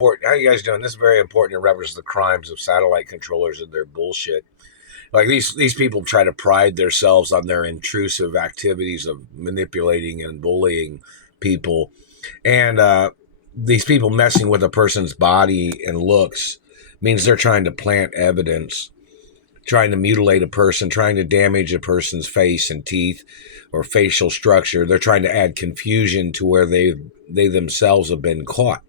How you guys doing? This is very important in reference to the crimes of satellite controllers and their bullshit. Like these people try to pride themselves on their intrusive activities of manipulating and bullying people, and these people messing with a person's body and looks means they're trying to plant evidence, trying to mutilate a person, trying to damage a person's face and teeth or facial structure. They're trying to add confusion to where they themselves have been caught.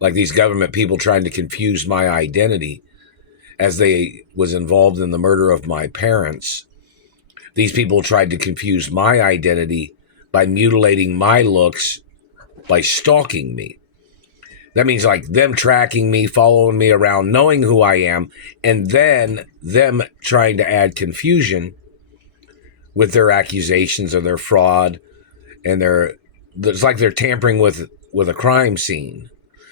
Like these government people trying to confuse my identity as they was involved in the murder of my parents. These people tried to confuse my identity by mutilating my looks by stalking me. That means like them tracking me, following me around, knowing who I am, and then them trying to add confusion with their accusations of their fraud and it's like they're tampering with a crime scene.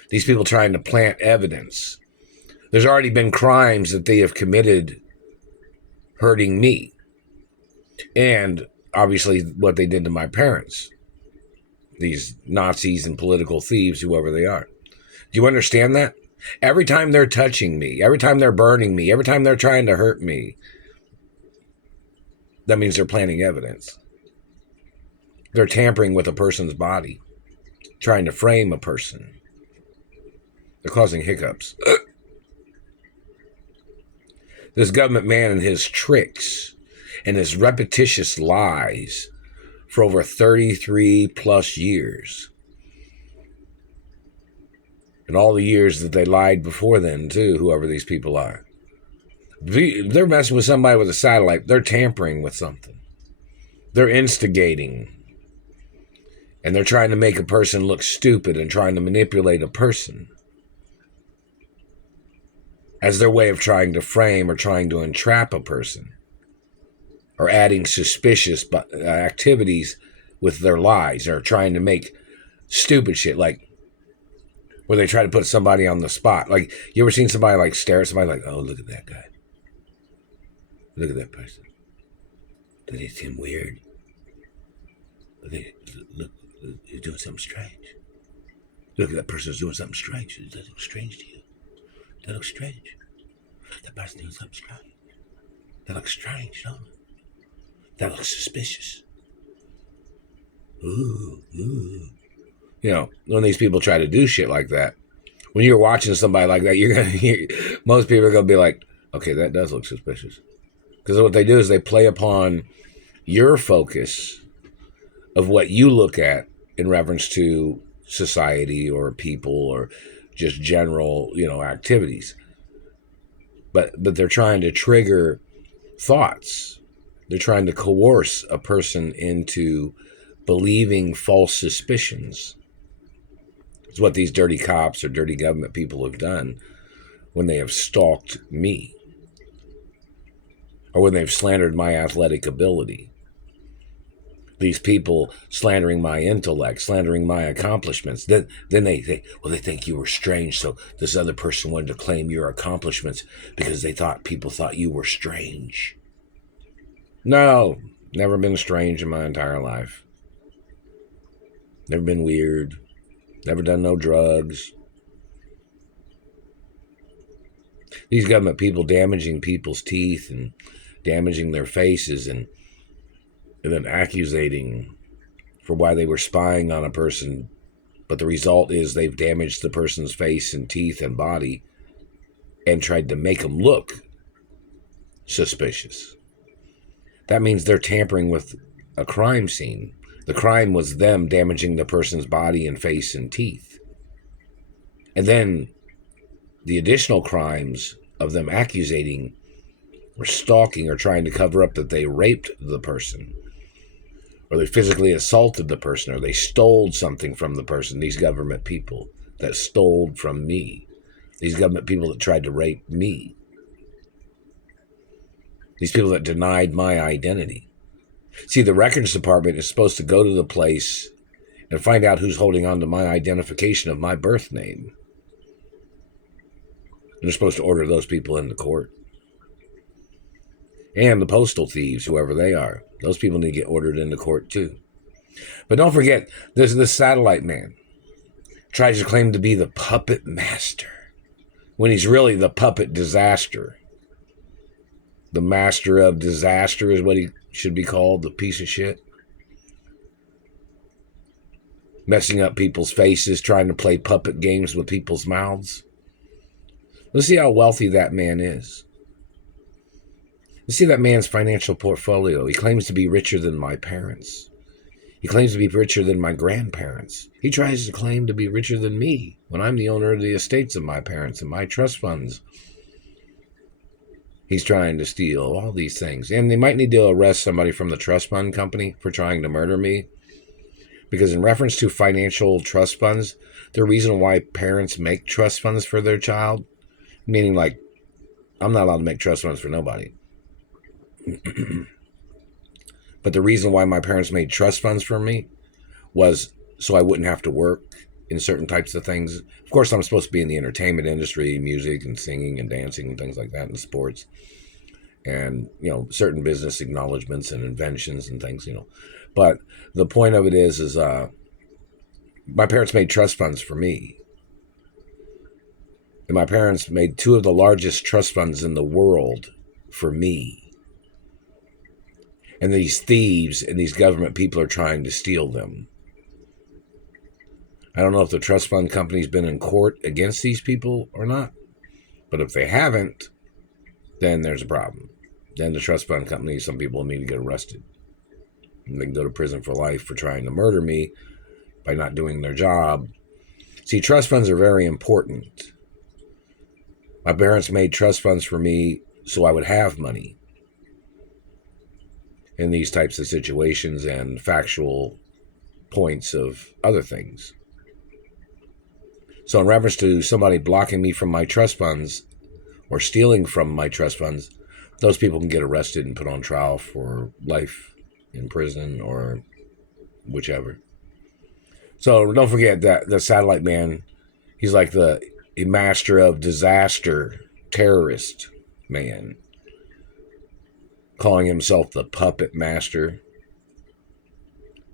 These people trying to plant evidence. There's already been crimes that they have committed hurting me. And obviously what they did to my parents. These Nazis and political thieves, whoever they are. Do you understand that? Every time they're touching me, every time they're burning me, every time they're trying to hurt me, that means they're planting evidence. They're tampering with a person's body, trying to frame a person. They're causing hiccups. This government man and his tricks and his repetitious lies for over 33 plus years. And all the years that they lied before then, too, whoever these people are. They're messing with somebody with a satellite. They're tampering with something. They're instigating. And they're trying to make a person look stupid and trying to manipulate a person as their way of trying to frame or trying to entrap a person, or adding suspicious activities with their lies, or trying to make stupid shit, like where they try to put somebody on the spot. Like, you ever seen somebody like stare at somebody like, oh, look at that guy. Look at that person. Do they seem weird? Look, he's doing something strange. Look at that person's doing something strange. Does that look strange to you? That looks strange. That person doing something strange. That looks strange, don't it? That looks suspicious. Ooh. You know, when these people try to do shit like that, when you're watching somebody like that, you're gonna hear, most people are gonna be like, okay, that does look suspicious. Because what they do is they play upon your focus of what you look at in reference to society or people or just general, activities. But they're trying to trigger thoughts. They're trying to coerce a person into believing false suspicions. It's what these dirty cops or dirty government people have done when they have stalked me, or when they've slandered my athletic ability. These people slandering my intellect, slandering my accomplishments. Then they think you were strange, so this other person wanted to claim your accomplishments because people thought you were strange. No, never been strange in my entire life. Never been weird. Never done no drugs. These government people damaging people's teeth and damaging their faces and then accusating for why they were spying on a person, but the result is they've damaged the person's face and teeth and body and tried to make them look suspicious. That means they're tampering with a crime scene. The crime was them damaging the person's body and face and teeth. And then the additional crimes of them accusating or stalking or trying to cover up that they raped the person, or they physically assaulted the person, or they stole something from the person. These government people that stole from me. These government people that tried to rape me. These people that denied my identity. See, the records department is supposed to go to the place and find out who's holding on to my identification of my birth name. And they're supposed to order those people into court. And the postal thieves, whoever they are. Those people need to get ordered into court too. But don't forget, there's this satellite man tries to claim to be the puppet master when he's really the puppet disaster. The master of disaster is what he should be called, the piece of shit. Messing up people's faces, trying to play puppet games with people's mouths. Let's see how wealthy that man is. Let's see that man's financial portfolio. He claims to be richer than my parents. He claims to be richer than my grandparents. He tries to claim to be richer than me when I'm the owner of the estates of my parents and my trust funds. He's trying to steal all these things. And they might need to arrest somebody from the trust fund company for trying to murder me. Because in reference to financial trust funds, the reason why parents make trust funds for their child, meaning like, I'm not allowed to make trust funds for nobody. But the reason why my parents made trust funds for me was so I wouldn't have to work in certain types of things. Of course, I'm supposed to be in the entertainment industry, music and singing and dancing and things like that, and sports. And, certain business acknowledgments and inventions and things, But the point of it is my parents made trust funds for me. And my parents made 2 of the largest trust funds in the world for me. And these thieves and these government people are trying to steal them. I don't know if the trust fund company's been in court against these people or not. But if they haven't, then there's a problem. Then the trust fund company, some people need to get arrested. And they can go to prison for life for trying to murder me by not doing their job. See, trust funds are very important. My parents made trust funds for me so I would have money in these types of situations and factual points of other things. So in reference to somebody blocking me from my trust funds or stealing from my trust funds, those people can get arrested and put on trial for life in prison or whichever. So don't forget that the satellite man, he's like the master of disaster, terrorist man, calling himself the puppet master.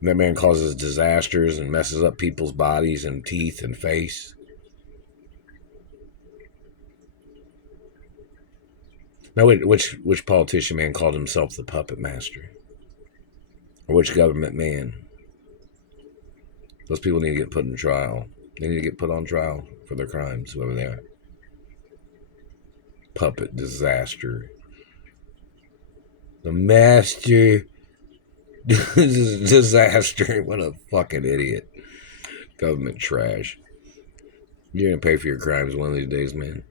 That man causes disasters and messes up people's bodies and teeth and face. Now, which politician man called himself the puppet master? Or which government man? Those people need to get put in trial. They need to get put on trial for their crimes, whoever they are. Puppet disaster. The master disaster. What a fucking idiot. Government trash. You're going to pay for your crimes one of these days, man.